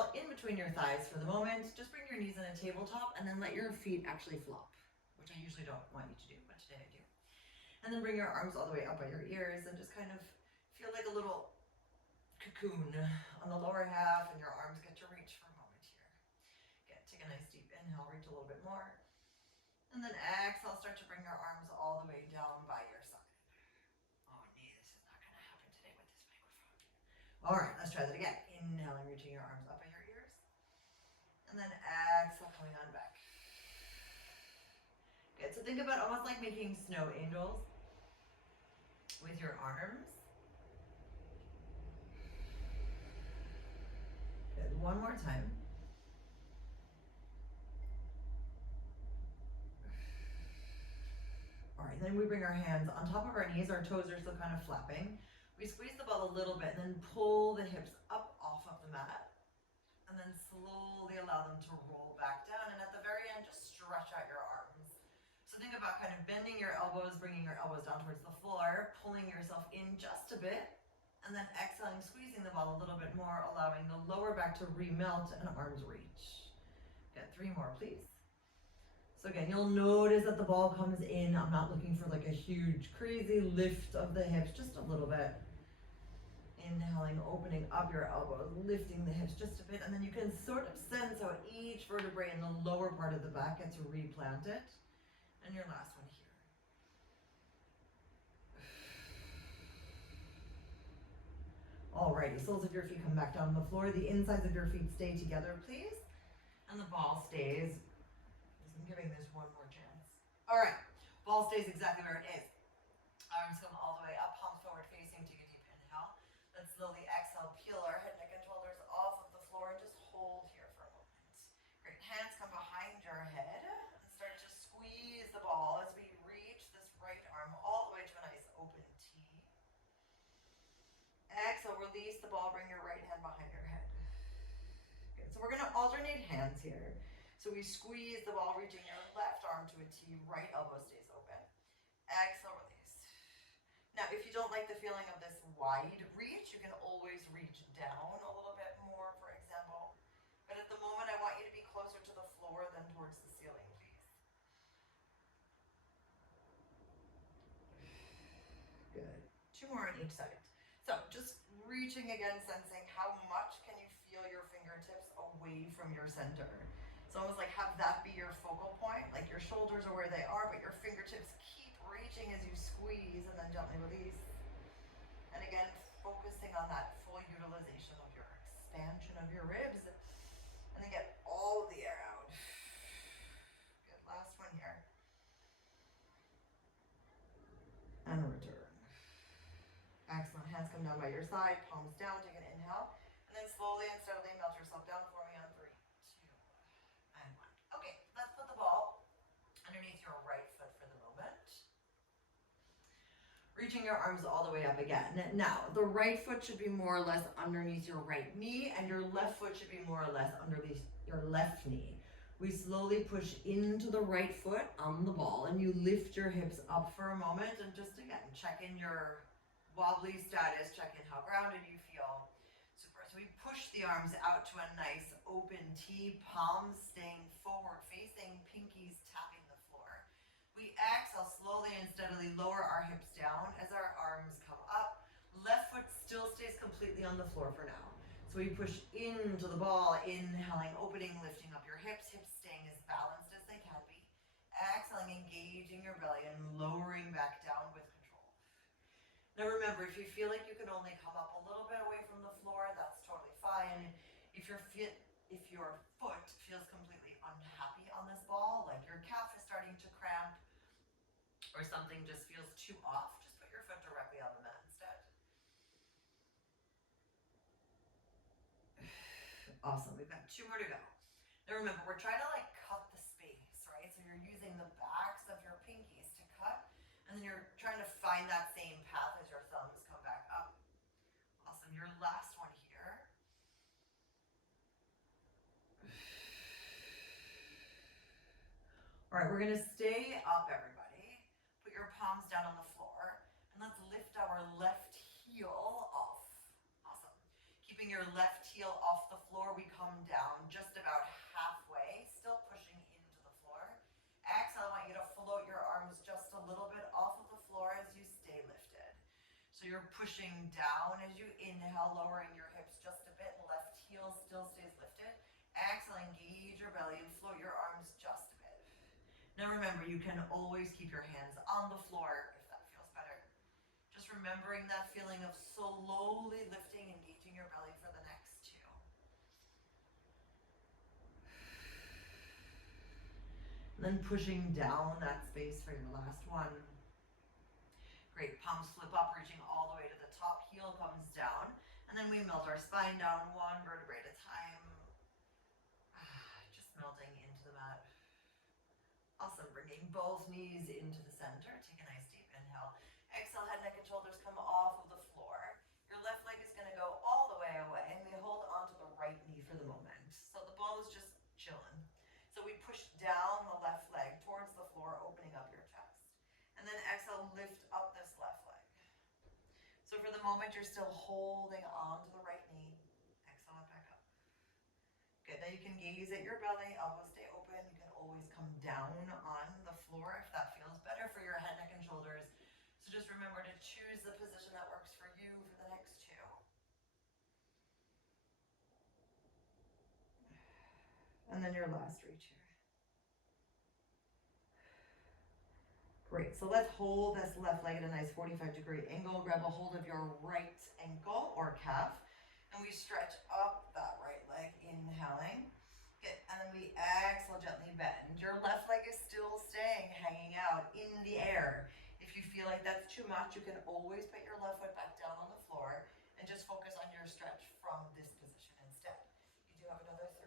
ball in between your thighs for the moment. Just bring your knees in a tabletop and then let your feet actually flop, which I usually don't want you to do, but today I do. And then bring your arms all the way up by your ears and just kind of feel like a little cocoon on the lower half, and your arms get to reach for a moment here. Take a nice deep inhale, reach a little bit more. And then exhale, start to bring your arms all the way down by your side. Oh, nee, this is not going to happen today with this microphone. All right, let's try that again. Inhaling, reaching your arms up by your ears. And then exhale, coming on back. Good, so think about almost like making snow angels with your arms. Good, one more time. All right, then we bring our hands on top of our knees. Our toes are still kind of flapping. We squeeze the ball a little bit and then pull the hips up off of the mat. And then slowly allow them to roll back down. And at the very end, just stretch out your arms. So think about kind of bending your elbows, bringing your elbows down towards the floor, pulling yourself in just a bit, and then exhaling, squeezing the ball a little bit more, allowing the lower back to remelt and arms reach. Good, 3 more, please. So again, you'll notice that the ball comes in. I'm not looking for like a huge, crazy lift of the hips, just a little bit. Inhaling, opening up your elbows, lifting the hips just a bit, and then you can sort of sense how each vertebrae in the lower part of the back gets replanted. And your last one here. Alrighty, soles of your feet come back down on the floor. The insides of your feet stay together, please. And the ball stays. I'm giving this one more chance. All right, ball stays exactly where it is. Arms come all the way up, palms forward facing. Take a deep inhale. Let's slowly exhale, peel our head, neck, and shoulders off of the floor and just hold here for a moment. Great, hands come behind your head and start to squeeze the ball as we reach this right arm all the way to a nice open T. Exhale, release the ball, bring your right hand behind your head. Good, so we're gonna alternate hands here. So we squeeze the ball, reaching your left arm to a T, right elbow stays open. Exhale, release. Now, if you don't like the feeling of this wide reach, you can always reach down a little bit more, for example. But at the moment, I want you to be closer to the floor than towards the ceiling, please. Good. 2 more on each side. So just reaching again, sensing how much can you feel your fingertips away from your center. It's almost like have that be your focal point, like your shoulders are where they are, but your fingertips keep reaching as you squeeze and then gently release. And again, focusing on that full utilization of your expansion of your ribs. And then get all of the air out. Good, last one here. And return. Excellent, hands come down by your side, palms down, take an inhale. And then slowly and steadily melt yourself down for me on 3, 2, and 1. Okay, let's put the ball underneath your right foot for the moment. Reaching your arms all the way up again. Now, the right foot should be more or less underneath your right knee, and your left foot should be more or less underneath your left knee. We slowly push into the right foot on the ball, and you lift your hips up for a moment, and just again, check in your wobbly status, check in how grounded you feel. Super. So we push the arms out to a nice open T, palms staying forward facing, pinkies tapping the floor. We exhale, slowly and steadily lower our hips down as our arms come up. Left foot still stays completely on the floor for now. So we push into the ball, inhaling, opening, lifting up your hips, hips staying as balanced as they can be. Exhaling, engaging your belly and lowering back down with control. Now remember, if you feel like you can only come up a little bit away from the floor, that's totally fine. If your foot feels completely unhappy on this ball, like your calf is starting to cramp, or something just feels too off, just put your foot directly on the mat instead. Awesome, we've got 2 more to go. Now remember, we're trying to like cut the space, right? So you're using the backs of your pinkies to cut, and then you're trying to find that same path as your thumbs come back up. Awesome, your last one here. All right, we're gonna stay up, everybody. Put your palms down on the floor, and let's lift our left heel off. Awesome. Keeping your left heel off the floor, we come down just about halfway, still pushing into the floor. Exhale, I want you to float your arms just a little bit off of the floor as you stay lifted. So you're pushing down as you inhale, lowering your hips just a bit. Left heel still stays lifted. Exhale, engage your belly and float your arms just a bit. Now remember, you can always keep your hands on the floor if that feels better. Just remembering that feeling of slowly lifting, engaging your belly for the next two. And then pushing down that space for your last one. Great, palms flip up, reaching all the way to the top, heel comes down, and then we melt our spine down one vertebrae at a time. Just melting into the mat. Awesome, bringing both knees into the center. Take a nice deep inhale. Exhale, head, neck, and shoulders come off of the floor. Your left leg is gonna go all the way away, and we hold onto the right knee for the moment. So the ball is just chilling. So we push down the left leg towards the floor, opening up your chest. And then exhale, lift up this left leg. So for the moment, you're still holding on to the right knee. Exhale it back up. Good, now you can gaze at your belly, elbows stay open. You can always come down on the floor if that feels better for your head, neck, and shoulders. So just remember to choose the position that works for you for the next two. And then your last reach here. Great, so let's hold this left leg at a nice 45-degree angle. Grab a hold of your right ankle or calf, and we stretch up that right leg, inhaling. Good, and then we exhale, gently bend. Your left leg is still staying, hanging out in the air. If you feel like that's too much, you can always put your left foot back down on the floor and just focus on your stretch from this position instead. You do have another 3.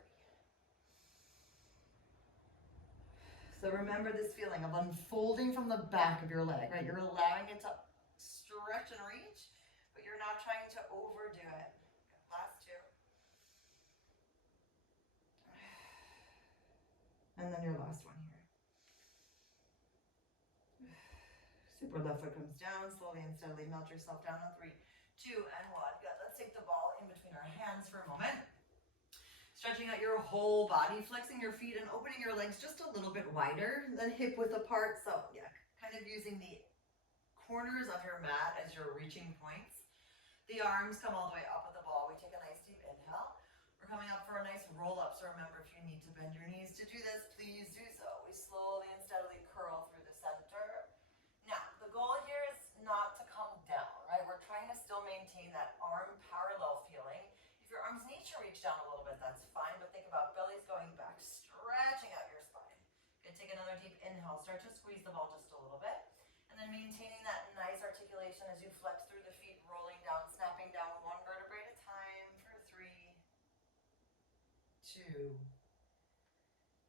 So remember this feeling of unfolding from the back of your leg, right? You're allowing it to stretch and reach, but you're not trying to overdo it. Good. Last 2. And then your last one here. Super, left foot comes down, slowly and steadily melt yourself down on 3, 2, and 1. Good, let's take the ball in between our hands for a moment. Stretching out your whole body, flexing your feet and opening your legs just a little bit wider than hip width apart. So yeah, kind of using the corners of your mat as your reaching points. The arms come all the way up with the ball. We take a nice deep inhale. We're coming up for a nice roll up. So remember, if you need to bend your knees to do this, please do so. We slowly and steadily curl through the center. Now, the goal here is not to come down, right? We're trying to still maintain that arm parallel feeling. If your arms need to reach down a little bit, that's fine, but think about bellies going back, stretching out your spine. Good, take another deep inhale. Start to squeeze the ball just a little bit. And then maintaining that nice articulation as you flex through the feet, rolling down, snapping down one vertebrae at a time for 3, 2,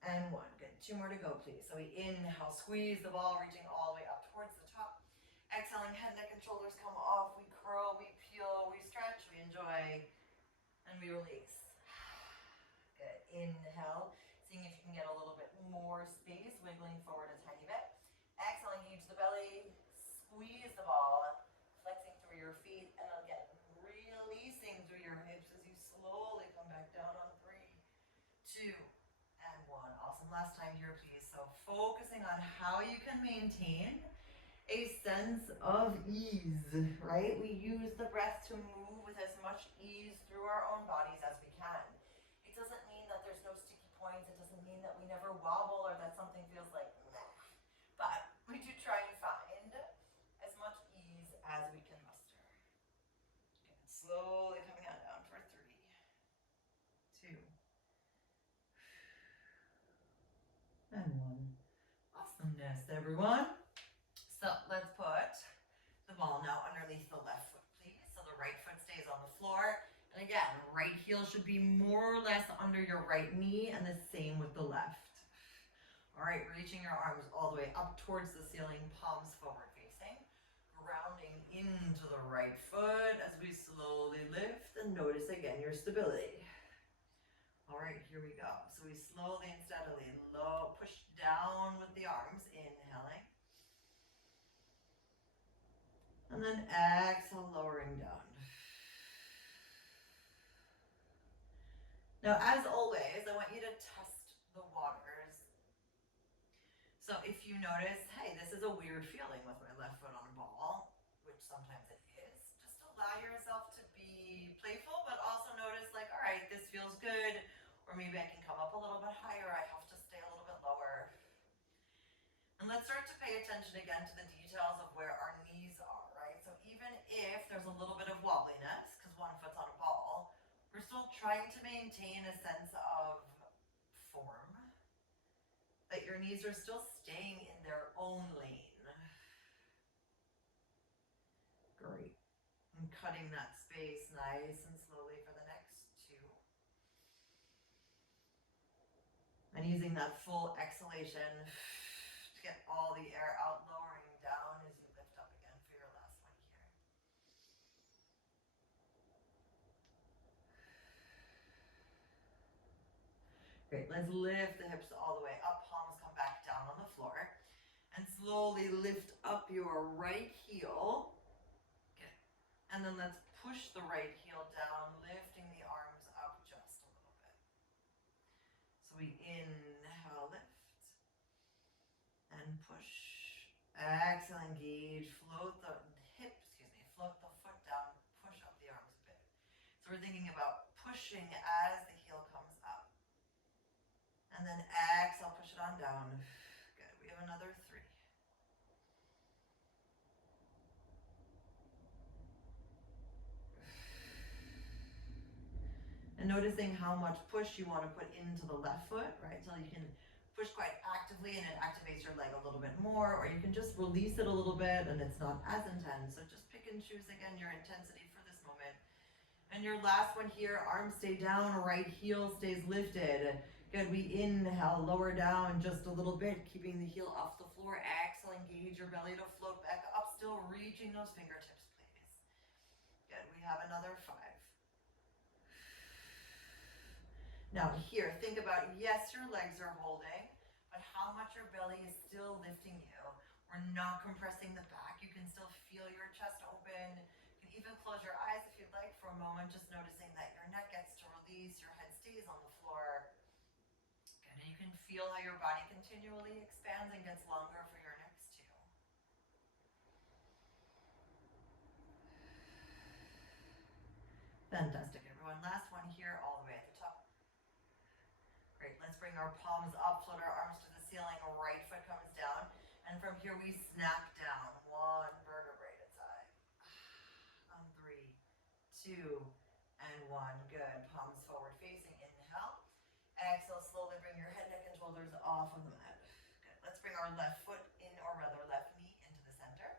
and 1. Good, 2 more to go, please. So we inhale, squeeze the ball, reaching all the way up towards the top. Exhaling, head, neck, and shoulders come off. We curl, we peel, we stretch, we enjoy, and we release. Good, inhale, seeing if you can get a little bit more space, wiggling forward a tiny bit. Exhale, engage the belly, squeeze the ball, flexing through your feet, and again, releasing through your hips as you slowly come back down on 3, 2, and 1. Awesome, last time here, please. So focusing on how you can maintain a sense of ease, right? We use the breath to move with as much ease through our own bodies as we can. It doesn't mean that there's no sticky points. It doesn't mean that we never wobble or that something feels like meh. But we do try and find as much ease as we can muster. Okay, slowly coming on down for 3, 2, and 1. Awesomeness, everyone. So let's put the ball now underneath the left foot, please. So the right foot stays on the floor. And again, right heel should be more or less under your right knee, and the same with the left. All right, reaching your arms all the way up towards the ceiling, palms forward facing. Grounding into the right foot as we slowly lift, and notice again your stability. All right, here we go. So we slowly and steadily push down with the arms, inhaling. And then exhale, lowering down. Now, as always, I want you to test the waters. So if you notice, hey, this is a weird feeling with my left foot on a ball, which sometimes it is, just allow yourself to be playful, but also notice like, all right, this feels good, or maybe I can come up a little bit higher, I have to stay a little bit lower. And let's start to pay attention again to the details of where our knees are, right? So even if there's a little bit of wobbliness, because one foot's on a ball, we're still trying to maintain a sense of form, that your knees are still staying in their own lane. Great. And cutting that space nice and slowly for the next 2. And using that full exhalation to get all the air out, lowering down as you lift up again for your last one here. Great, let's lift the hips all the way up, palms come back down on the floor, and slowly lift up your right heel. Good. And then let's push the right heel down, lifting the arms up just a little bit. So we inhale, lift, and push. Exhale, engage, float the foot down, push up the arms a bit. So we're thinking about pushing as the heel comes up. And then exhale, push it on down. Good, we have another 3. And noticing how much push you want to put into the left foot, right? So you can push quite actively and it activates your leg a little bit more, or you can just release it a little bit and it's not as intense. So just pick and choose again your intensity for this moment. And your last one here, arms stay down, right heel stays lifted. Good, we inhale, lower down just a little bit, keeping the heel off the floor. Exhale, engage your belly to float back up, still reaching those fingertips, please. Good, we have another 5. Now here, think about, yes, your legs are holding, but how much your belly is still lifting you. We're not compressing the back. You can still feel your chest open. You can even close your eyes if you'd like for a moment, just noticing that your neck gets to release, your head stays on the floor. Good, and you can feel how your body continually expands and gets longer for your next 2. Fantastic, everyone. Last one here, all the way at the top. Great, let's bring our palms up, float our arms to the ceiling, right foot comes down, and from here we snap down, 1 vertebrae at a time. On 3, 2, and 1. Good, palms forward facing, inhale. Exhale, slowly bring your head, neck, and shoulders off of the mat. Good, let's bring our left foot in, or rather left knee into the center.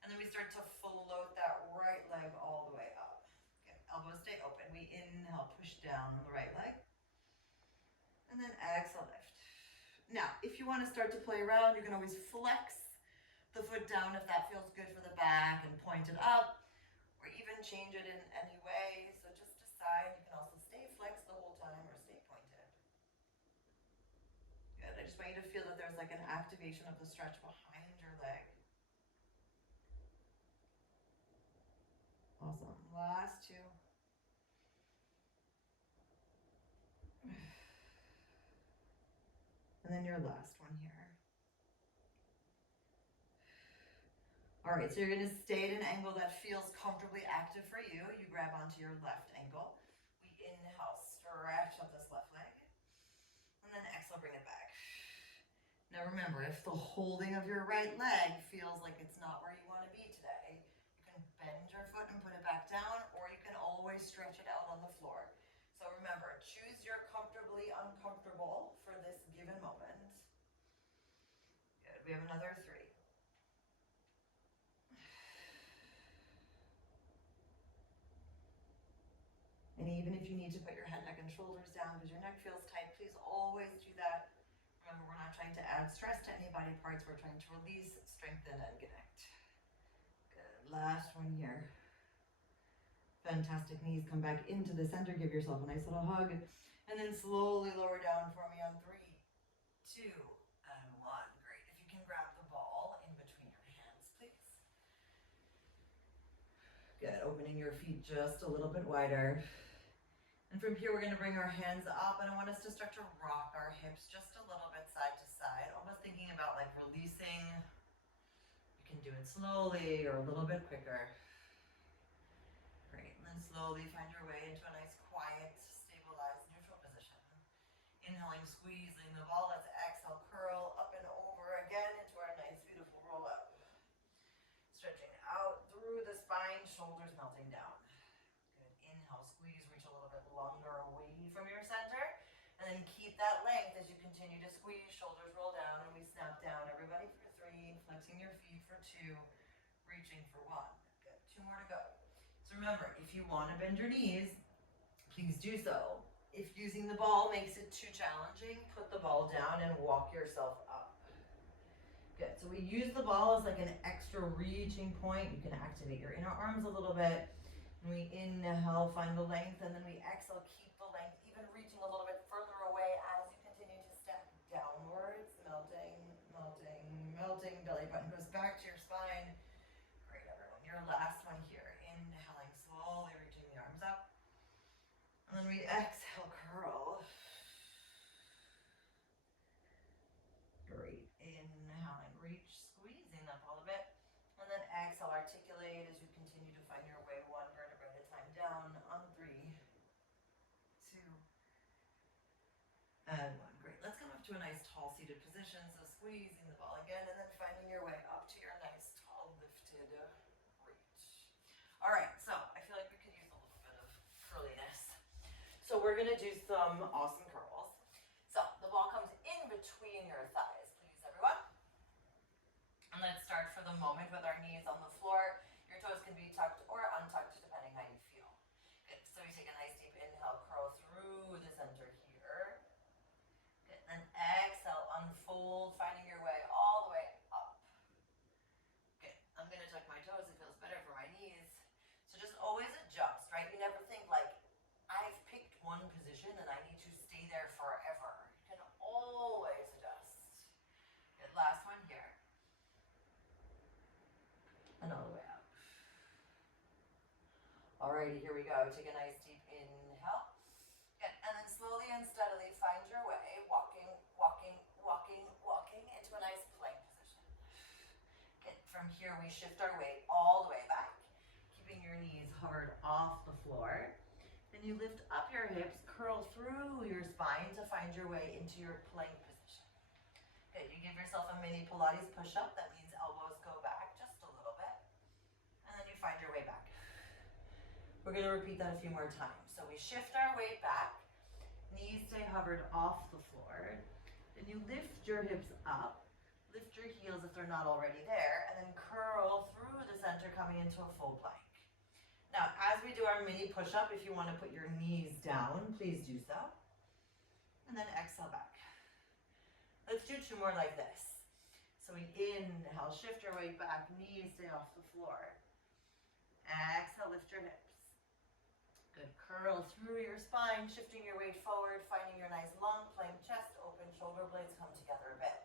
And then we start to float that right leg all the way up. Good, elbows stay open. We inhale, push down on the right leg. And then exhale, lift. Now, if you want to start to play around, you can always flex the foot down if that feels good for the back and point it up, or even change it in any way. So just decide. You can also stay flexed the whole time or stay pointed. Good, I just want you to feel that there's like an activation of the stretch behind your leg. Awesome, last 2. And then your last one here. All right, so you're gonna stay at an angle that feels comfortably active for you. You grab onto your left ankle. We inhale, stretch up this left leg. And then exhale, bring it back. Now remember, if the holding of your right leg feels like it's not where you wanna be today, you can bend your foot and put it back down, or you can always stretch it out on the floor. So remember, choose your comfortably uncomfortable for this given moment. Good, we have another 3. And even if you need to put your head, neck, and shoulders down because your neck feels tight, please always do that. Remember, we're not trying to add stress to any body parts. We're trying to release, strengthen, and connect. Good, last one here. Fantastic, knees come back into the center. Give yourself a nice little hug. And then slowly lower down for me on 3, 2, and 1. Great, if you can grab the ball in between your hands, please. Good, opening your feet just a little bit wider. And from here, we're going to bring our hands up, and I want us to start to rock our hips just a little bit side to side, almost thinking about like releasing. You can do it slowly or a little bit quicker. Great, and then slowly find your way into a nice, quiet, stabilized, neutral position. Inhaling, squeezing the ball. Let's exhale, curl up and over again into our nice, beautiful roll up. Stretching out through the spine, shoulders melting down. Good. Inhale, squeeze, reach a little bit longer away from your center. And then keep that length as you continue to squeeze, shoulders roll down, and we snap down. Everybody for 3, flexing your feet for 2, reaching for 1. Good. 2 more to go. So remember, if you want to bend your knees, please do so. If using the ball makes it too challenging, put the ball down and walk yourself up. Good, so we use the ball as like an extra reaching point. You can activate your inner arms a little bit. And we inhale, find the length, and then we exhale, keep the length, even reaching a little bit further away as you continue to step downwards, melting, melting, melting. Belly button goes back to your spine. Great, everyone. Your last one here. Inhaling, slowly reaching the arms up. And then we exhale, curl. Great. Inhaling, reach, squeezing up a little bit. And then exhale, articulate as you continue to find your way 1 vertebrae at a time down on 3, 2, and 1. Great. Let's come up to a nice tall seated position. So squeezing the ball again and then finding your way up to your nice tall lifted reach. All right. So I feel like we could use a little bit of curliness. So we're going to do some awesome curls. So the ball comes in between your thighs, please, everyone. And let's start for the moment with our knees on the floor. Your toes can be tucked or untucked depending how you feel. Good. So we take a nice deep inhale, curl through the center here. Good. Then exhale, unfold, finding your way all the way up. Good. I'm going to tuck my toes. It feels better for my knees. So just always adjust, right? You never think like, I've picked one position and I need to stay there forever. You can always adjust. Good, last one here. And all the way up. Alrighty, here we go. Take a nice deep inhale. Good, and then slowly and steadily find your way, walking, walking, walking, walking into a nice plank position. Good, from here we shift our weight all the way back, keeping your knees hard off the floor. Then you lift up your hips, curl through your spine to find your way into your plank position. Good, you give yourself a mini Pilates push-up. That means elbows go back just a little bit. And then you find your way back. We're going to repeat that a few more times. So we shift our weight back. Knees stay hovered off the floor. Then you lift your hips up. Lift your heels if they're not already there. And then curl through the center, coming into a full plank. Now, as we do our mini push-up, if you want to put your knees down, please do so. And then exhale back. Let's do 2 more like this. So we inhale, shift your weight back, knees stay off the floor. Exhale, lift your hips. Good, curl through your spine, shifting your weight forward, finding your nice long plank, chest open, shoulder blades come together a bit.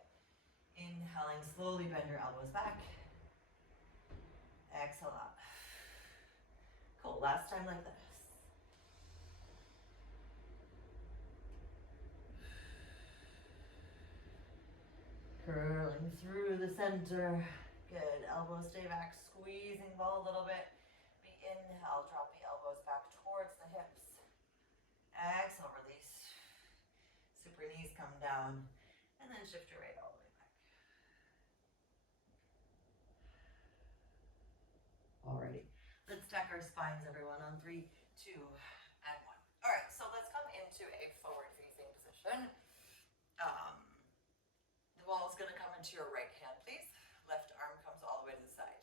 Inhaling, slowly bend your elbows back. Exhale up. Cool, last time like this. Curling through the center. Good, elbows stay back, squeezing ball a little bit. We inhale, drop the elbows back towards the hips. Exhale, release. Super knees come down. And then shift your weight all the way back. Alrighty. Let's stack our spines, everyone, on 3, 2, and 1. All right, so let's come into a forward-facing position. The ball is going to come into your right hand, please. Left arm comes all the way to the side.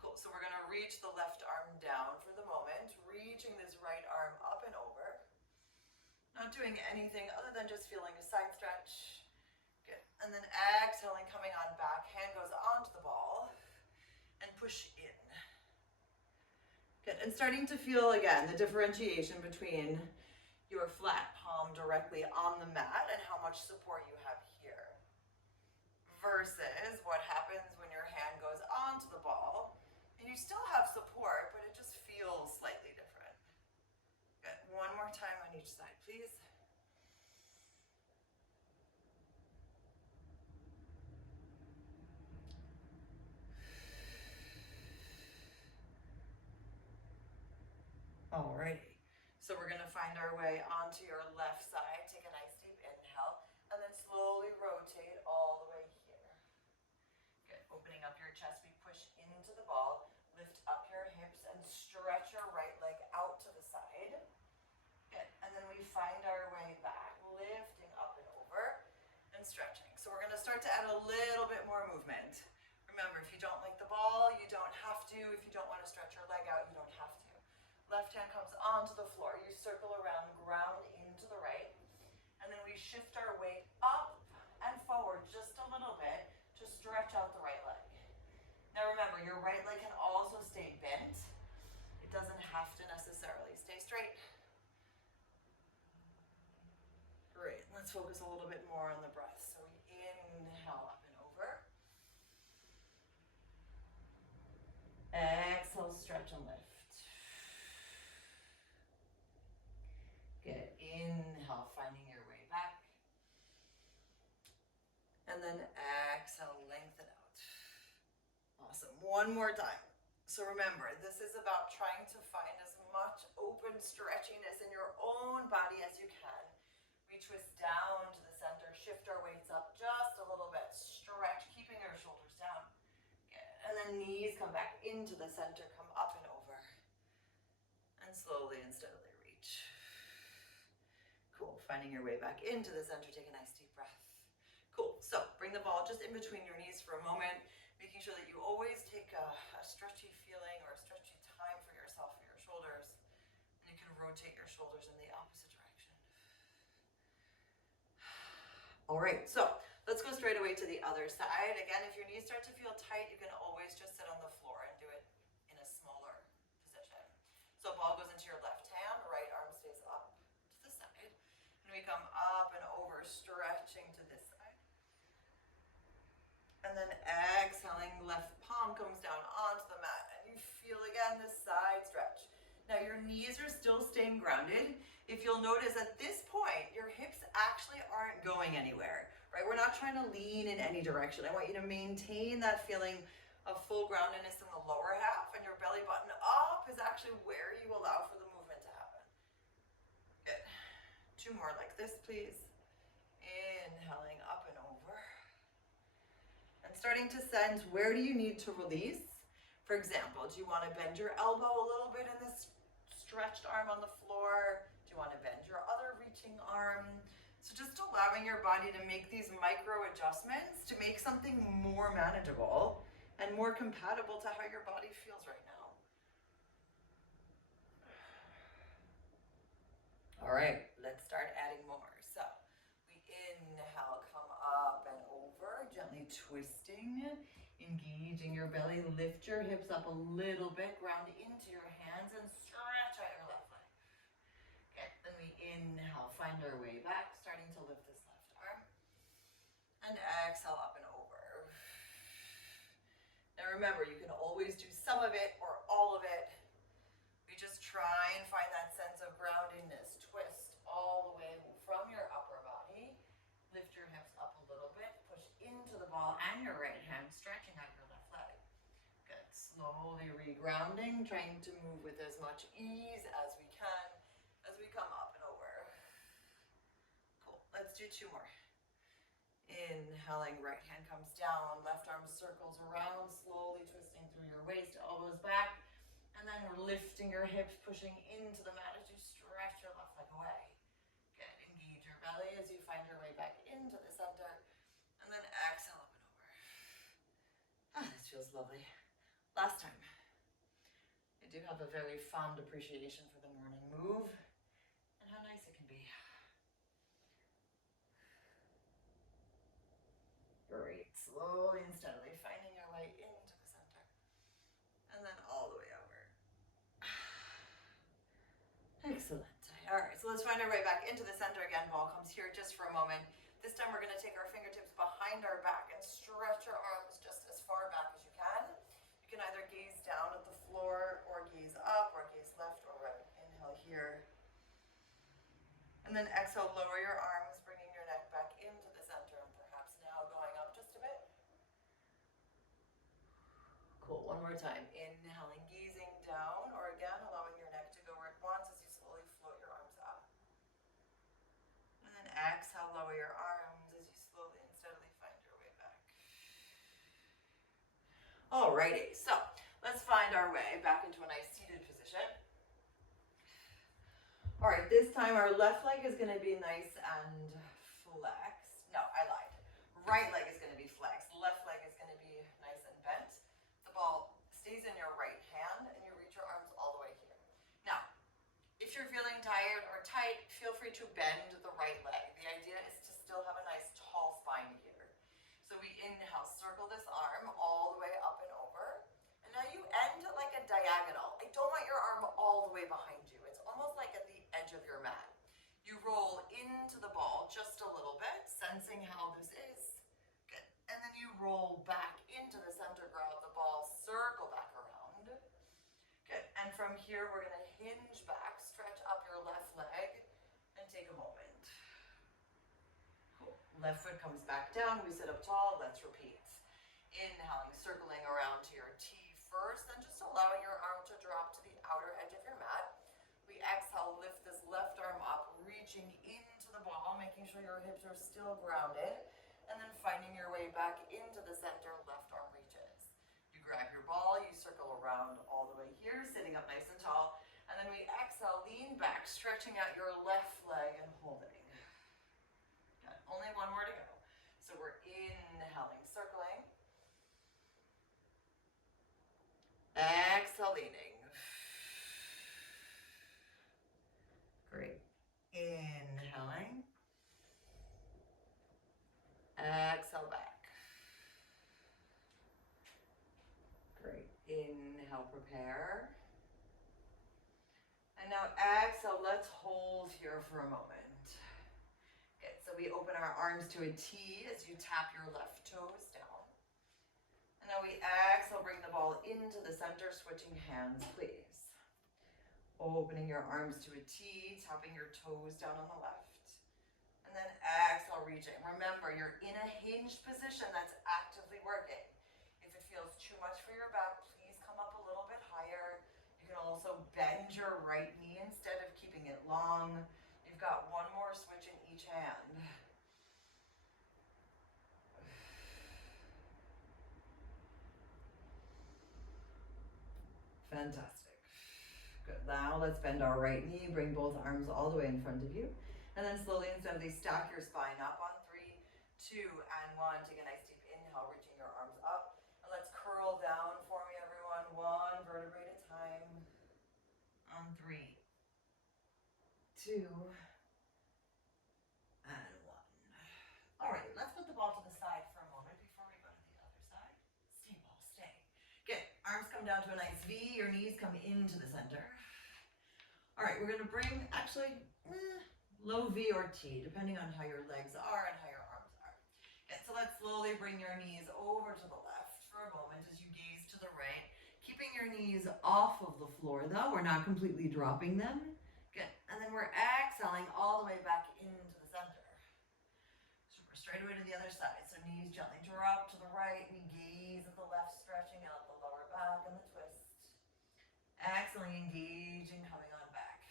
Cool, so we're going to reach the left arm down for the moment, reaching this right arm up and over. Not doing anything other than just feeling a side stretch. Good, and then exhaling, coming on back, hand goes onto the ball, and push in. Good, and starting to feel again the differentiation between your flat palm directly on the mat and how much support you have here versus what happens when your hand goes onto the ball and you still have support, but it just feels slightly different. Good, one more time on each side, please. Alrighty, so we're gonna find our way onto your left side. Take a nice deep inhale, and then slowly rotate all the way here. Good, opening up your chest, we push into the ball, lift up your hips, and stretch your right leg out to the side. Good, and then we find our way back, lifting up and over, and stretching. So we're gonna start to add a little bit more movement. Remember, if you don't like the ball, you don't have to. If you don't wanna stretch your leg out, you don't have to. Left hand comes onto the floor. You circle around, ground into the right. And then we shift our weight up and forward just a little bit to stretch out the right leg. Now remember, your right leg can also stay bent. It doesn't have to necessarily stay straight. Great. Let's focus a little bit more on the breath. So we inhale up and over. Exhale, stretch and lift. Good. Inhale, finding your way back. And then exhale, lengthen out. Awesome. One more time. So remember, this is about trying to find as much open stretchiness in your own body as you can. We twist down to the center, shift our weights up just a little bit. Stretch, keeping your shoulders down. Good. And then knees come back into the center, come up and over. And slowly and steadily reach. Cool, finding your way back into the center, take a nice deep breath. Cool, so bring the ball just in between your knees for a moment, making sure that you always take a stretchy feeling or a stretchy time for yourself, for your shoulders. And you can rotate your shoulders in the opposite direction. All right, so let's go straight away to the other side. Again, if your knees start to feel tight, you can always just sit on the floor and do it in a smaller position. So ball goes into your left hand, right arm stays up to the side. And we come up and over, stretching to this side. And then exhaling, left palm comes down onto the mat. And you feel again this side stretch. Now your knees are still staying grounded. If you'll notice at this point, your hips actually aren't going anywhere, right? We're not trying to lean in any direction. I want you to maintain that feeling of full groundedness in the lower half, and your belly button up is actually where you allow for the movement to happen. Good. Two more like this, please. Inhaling up and over. And starting to sense, where do you need to release? For example, do you want to bend your elbow a little bit in this stretched arm on the floor? Do you want to bend your other reaching arm? So just allowing your body to make these micro adjustments to make something more manageable and more compatible to how your body feels right now. All right, let's start adding more. So we inhale, come up and over, gently twisting, engaging your belly, lift your hips up a little bit, ground into your hands and stretch out your left leg. Okay, then we inhale, find our way back, starting to lift this left arm. And exhale up and over. Now remember, you can always do some of it or all of it. We just try and find that sense of groundedness. Twist all the way from your upper body. Lift your hips up a little bit. Push into the ball and your right hand, stretching out your left leg. Good. Slowly regrounding, trying to move with as much ease as we can as we come up and over. Cool. Let's do two more. Inhaling, right hand comes down, left arm circles around, slowly twisting through your waist, elbows back. And then we're lifting your hips, pushing into the mat as you stretch your left leg away. Good. Engage your belly as you find your way back into the center. And then exhale up and over. Ah, this feels lovely. Last time. I do have a very fond appreciation for the morning move and how nice it can be. Great. Slowly and steadily finding your way into the center. And then all the way over. Excellent. All right, so let's find our way back into the center again. Ball comes here just for a moment. This time we're going to take our fingertips behind our back and stretch our arms just as far back as you can. You can either gaze down at the floor or gaze up or gaze left or right. Inhale here. And then exhale, lower your arms, bringing your neck back into the center, and perhaps now going up just a bit. Cool, one more time. Inhaling, gazing down, or again, allowing your neck to go where it wants as you slowly float your arms up. And then exhale, lower your arms as you slowly and steadily find your way back. Alrighty, so let's find our way back into a nice seated position. All right, this time our left leg is going to be nice and flexed. No, I lied. Right leg is going to be flexed. Left leg is going to be nice and bent. The ball stays in your right hand and you reach your arms all the way here. Now, if you're feeling tired or tight, feel free to bend the right leg. The idea is to still have a nice tall spine here. So we inhale, circle this arm all the way up and over. And now you end like a diagonal. I don't want your arm all the way behind you. It's almost like at the edge of your mat. You roll into the ball just a little bit, sensing how this is. Good. And then you roll back into the center, grab the ball, circle back around. Good. And from here, we're going to hinge back, stretch up your left leg, and take a moment. Cool. Left foot comes back down. We sit up tall. Let's repeat. Inhaling, circling around to your T first, then just allowing your arm to drop to the outer edge of your mat. We exhale, lift this left arm up, reaching into the ball, making sure your hips are still grounded, and then finding your way back into the center, left arm reaches. You grab your ball, you circle around all the way here, sitting up nice and tall, and then we exhale, lean back, stretching out your left leg and holding. Got only one more to go. So we're inhaling, circling. Exhale, leaning. Great. Inhaling. Exhale back. Great. Inhale, prepare. And now exhale, let's hold here for a moment. Good. So we open our arms to a T as you tap your left toes down. Now we exhale, bring the ball into the center, switching hands, please. Opening your arms to a T, tapping your toes down on the left. And then exhale, reaching. Remember, you're in a hinged position that's actively working. If it feels too much for your back, please come up a little bit higher. You can also bend your right knee instead of keeping it long. You've got one more switch in each hand. Fantastic. Good. Now let's bend our right knee, bring both arms all the way in front of you, and then slowly and steadily stack your spine up on 3, 2, and 1. Take a nice deep inhale, reaching your arms up. And let's curl down for me, everyone. 1 vertebrae at a time. On 3, 2, and 1. All right, let's put the ball to the side for a moment before we go to the other side. Stay, ball, stay. Good. Arms come down to a nice V. Your knees come into the center. All right, we're going to bring, actually, low V or T, depending on how your legs are and how your arms are. Good. So let's slowly bring your knees over to the left for a moment as you gaze to the right. Keeping your knees off of the floor, though. We're not completely dropping them. Good. And then we're exhaling all the way back into the center. So we're straight away to the other side. So knees gently drop to the right. We gaze at the left, stretching out the lower back and the twist. Exhaling, engaging, coming on back.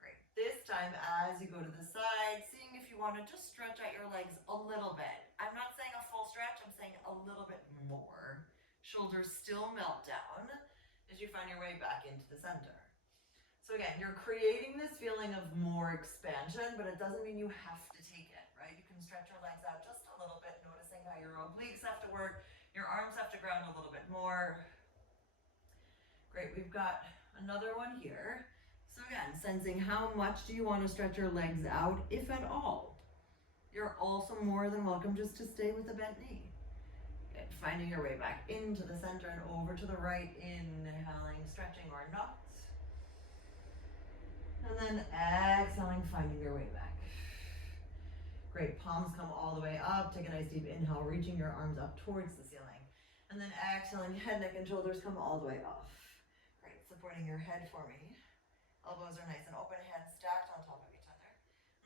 Great. This time, as you go to the side, seeing if you want to just stretch out your legs a little bit. I'm not saying a full stretch. I'm saying a little bit more. Shoulders still melt down as you find your way back into the center. So again, you're creating this feeling of more expansion, but it doesn't mean you have to take it, right? You can stretch your legs out just a little bit, noticing how your obliques have to work, your arms have to ground a little bit more. Great, we've got another one here. So again, sensing how much do you want to stretch your legs out, if at all. You're also more than welcome just to stay with the bent knee. Good. Finding your way back into the center and over to the right, inhaling, stretching or not. And then exhaling, finding your way back. Great, palms come all the way up. Take a nice deep inhale, reaching your arms up towards the ceiling. And then exhaling, head, neck, and shoulders come all the way off. Great, supporting your head for me. Elbows are nice and open, hands stacked on top of each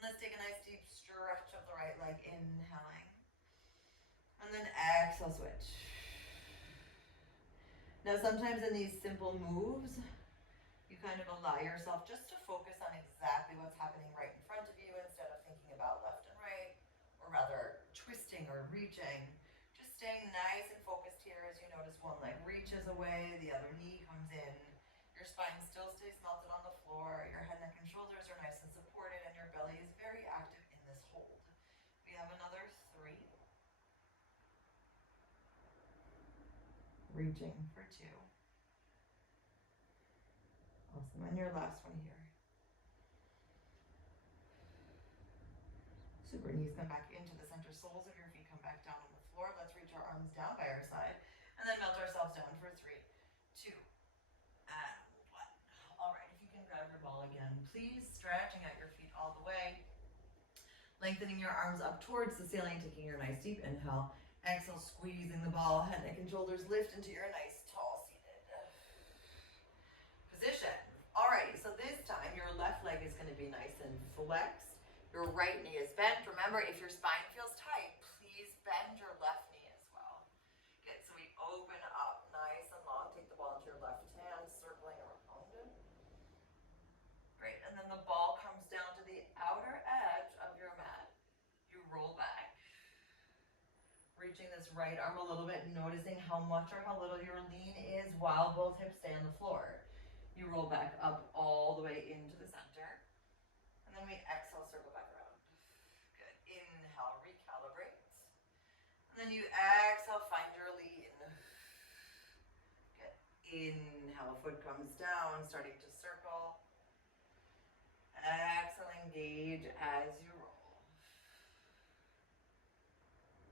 Let's take a nice deep stretch of the right leg, inhaling. And then exhale, switch. Now sometimes in these simple moves, you kind of allow yourself just to focus on exactly what's happening right in front of you instead of thinking about left and right, or rather twisting or reaching. Just staying nice and focused here as you notice one leg reaches away, the other knee comes in. Your spine still stays melted on the floor, your head, neck, and shoulders are nice and supported, and your belly is very active in this hold. We have another 3. Reaching for 2. Awesome, and your last one here. Super, knees come back into the center, soles of your feet come back down on the floor. Let's reach our arms down by our side, and then melt ourselves down for 3, 2, and 1. All right, if you can grab your ball again, please, stretching out your feet all the way. Lengthening your arms up towards the ceiling, taking your nice deep inhale. Exhale, squeezing the ball, head, neck, and shoulders lift into your nice tall seated position. Alrighty, so this time your left leg is going to be nice and flexed. Your right knee is bent. Remember, if your spine feels tight, please bend your left knee as well. Good, so we open up nice and long. Take the ball into your left hand, circling around it. Great, and then the ball comes down to the outer edge of your mat. You roll back. Reaching this right arm a little bit, noticing how much or how little your lean is while both hips stay on the floor. You roll back up all the way into the center. And then we exhale, circle back around. Good. Inhale, recalibrate. And then you exhale, find your lean. Good. Inhale, foot comes down, starting to circle. Exhale, engage as you roll.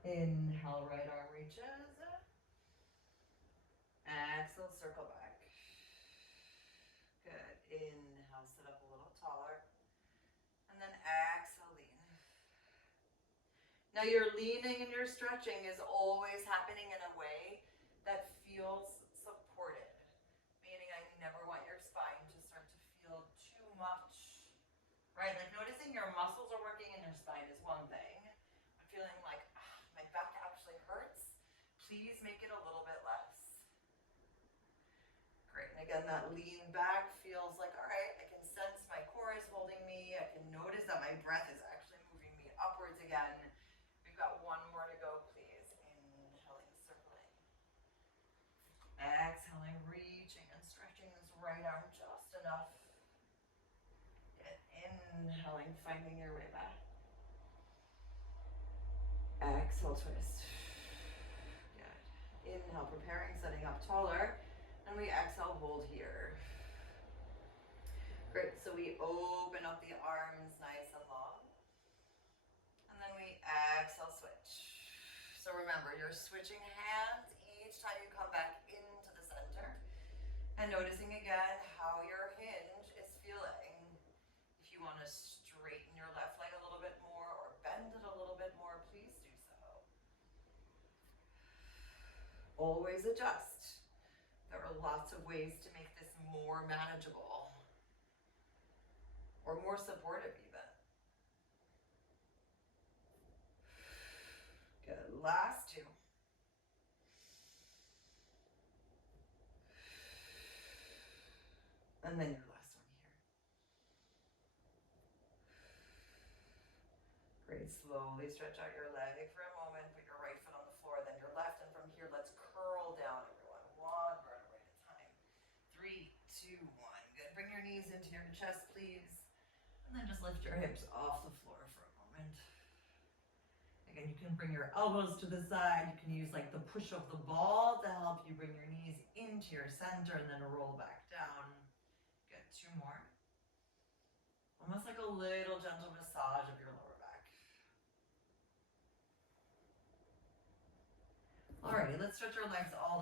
Inhale, right arm reaches. Exhale, circle back. Good. Inhale, sit up a little taller. And then exhale, lean. Now your leaning and your stretching is always happening in a way that feels supported. Meaning I never want your spine to start to feel too much. Right? Like noticing your muscles are working and your spine is one thing. But feeling like, my back actually hurts. Please make it a little bit less. Great, and again, that lean back feels like, all right, I can sense my core is holding me. I can notice that my breath is actually moving me upwards again. We've got one more to go, please. Inhaling, circling. Exhaling, reaching and stretching this right arm just enough. Inhaling, finding your way back. Exhale, twist. Good. Inhale, preparing, setting up taller. And we exhale, hold here. Great, so we open up the arms nice and long. And then we exhale, switch. So remember, you're switching hands each time you come back into the center. And noticing again how your hinge is feeling. If you want to straighten your left leg a little bit more or bend it a little bit more, please do so. Always adjust. There are lots of ways to make this more manageable or more supportive even. Good, last 2. And then your last one here. Great, slowly stretch out your leg for a moment, put your right foot on the floor, then your left, and from here, let's curl down, everyone. One vertebrae at a time. 3, 2, 1. Good, bring your knees into your chest, please. And then just lift your hips off the floor for a moment. Again, you can bring your elbows to the side. You can use like the push of the ball to help you bring your knees into your center and then roll back down. Good, 2 more. Almost like a little gentle massage of your lower back. Alrighty, let's stretch our legs all